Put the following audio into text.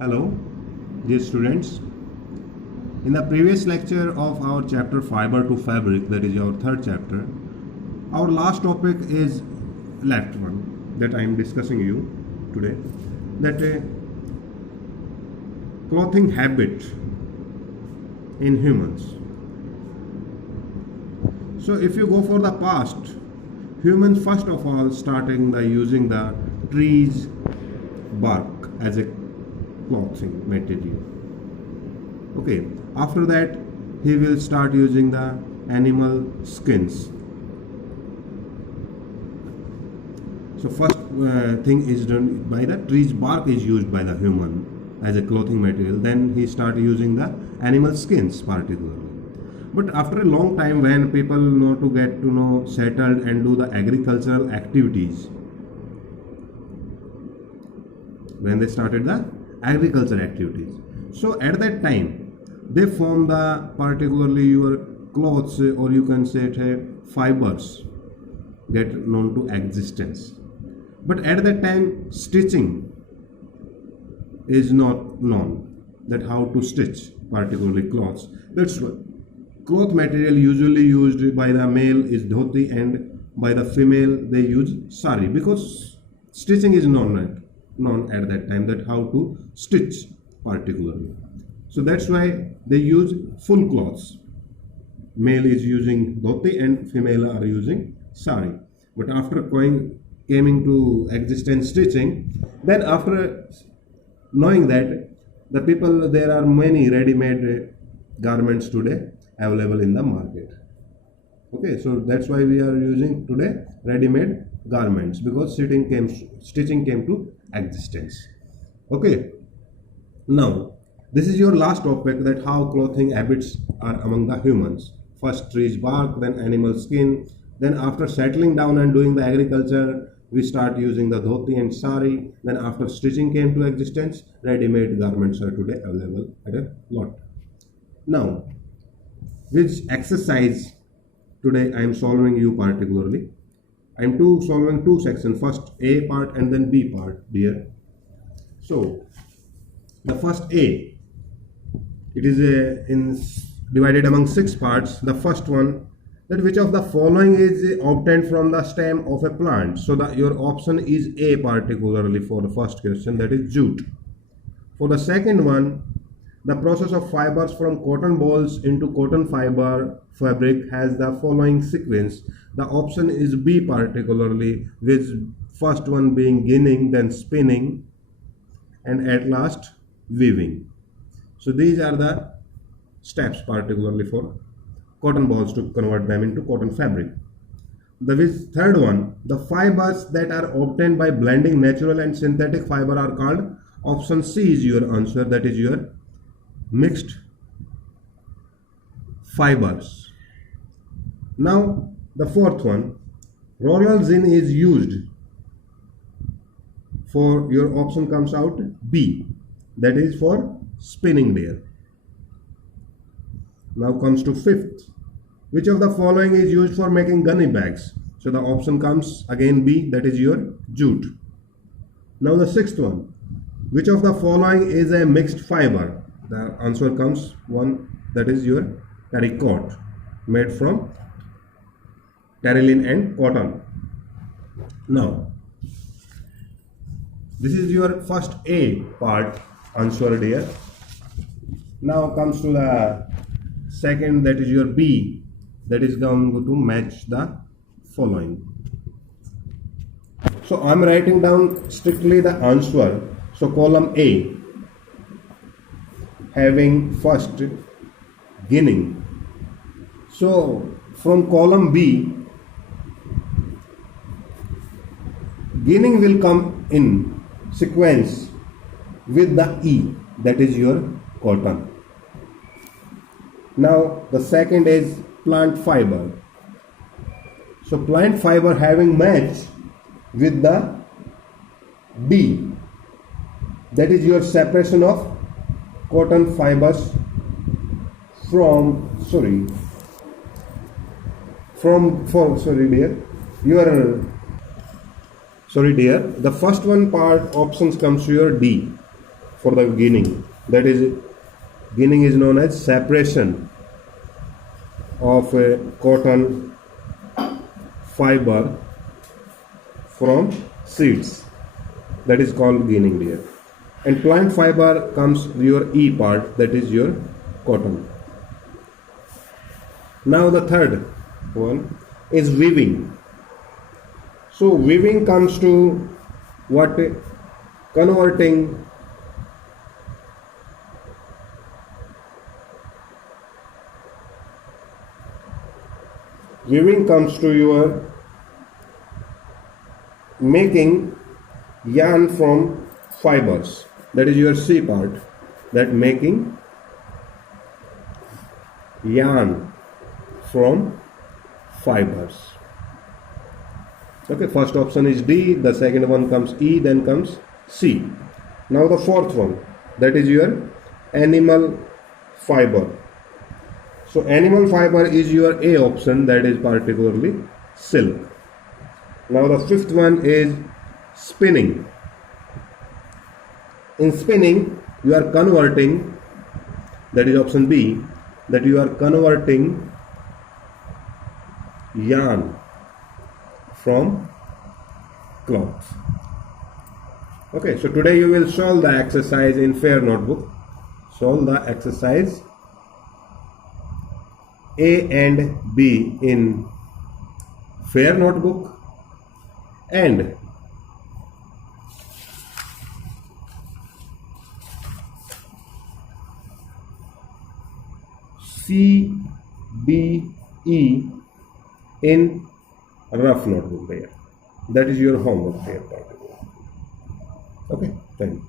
Hello, dear students. In the previous lecture of our chapter Fiber to Fabric, that is our third chapter, our last topic is left one that I am discussing you today. That clothing habit in humans. So if you go for the past, humans first of all starting by using the trees bark as a clothing material. Okay, after that he will start using the animal skins. So first thing is done by the trees bark is used by the human as a clothing material. Then he start using the animal skins particularly. But after a long time, when people know to get to know settled and do the agricultural activities, when they started the agriculture activities, so at that time they form the particularly your clothes, or you can say fibers get known to existence. But at that time stitching is not known, that how to stitch particularly clothes. That's why cloth material usually used by the male is dhoti and by the female they use sari, because stitching is known at that time, that how to stitch particularly. So that's why they use full cloths. Male is using dhoti and female are using sari. But after coming to existence stitching, then after knowing that the people, there are many ready-made garments today available in the market. Okay, so that's why we are using today ready-made garments, because stitching came to existence. Okay, now this is your last topic, that how clothing habits are among the humans. First trees bark, then animal skin, then after settling down and doing the agriculture, we start using the dhoti and sari. Then after stitching came to existence, ready-made garments are today available at a lot. Now, which exercise today I am solving you particularly? I am solving two sections, first A part and then B part, dear. So the first A, it is divided among 6 parts. The first one, that which of the following is obtained from the stem of a plant. So your option is A particularly for the first question, that is jute. For the second one, the process of fibers from cotton balls into cotton fiber fabric has the following sequence. The option is B particularly, with first one being ginning, then spinning, and at last weaving. So these are the steps particularly for cotton balls to convert them into cotton fabric. The third one, the fibers that are obtained by blending natural and synthetic fiber are called, option C is your answer, that is your mixed fibers. Now the fourth one, roller zin is used for, your option comes out B, that is for spinning there. Now comes to fifth, which of the following is used for making gunny bags? So the option comes again B, that is your jute. Now the sixth one, which of the following is a mixed fiber? The answer comes one, that is your terracotta, made from terylene and cotton. Now this is your first A part answered here. Now comes to the second, that is your B, that is going to match the following. So I am writing down strictly the answer. So column A having first ginning. So from column B, ginning will come in sequence with the E, that is your cotton. Now the second is plant fiber. So plant fiber having matched with the B, that is your separation of cotton fibers from the first one part options comes to your D, for the ginning. That is, ginning is known as separation of a cotton fiber from seeds. That is called ginning there. And plant fiber comes your E part, that is your cotton. Now the third one is weaving. So weaving comes to what? Converting weaving comes to your making yarn from fibers. That is your C part, that making yarn from fibers. Okay, first option is D, the second one comes E, then comes C. Now the fourth one, that is your animal fiber. So animal fiber is your A option, that is particularly silk. Now the fifth one is spinning. In spinning, you are converting, that is option B, that you are converting yarn from cloth. Okay, so today you will solve the exercise in Fair notebook. Solve the exercise A and B in Fair notebook and C, D, E in rough notebook there. That is your homework there. Okay, thank you.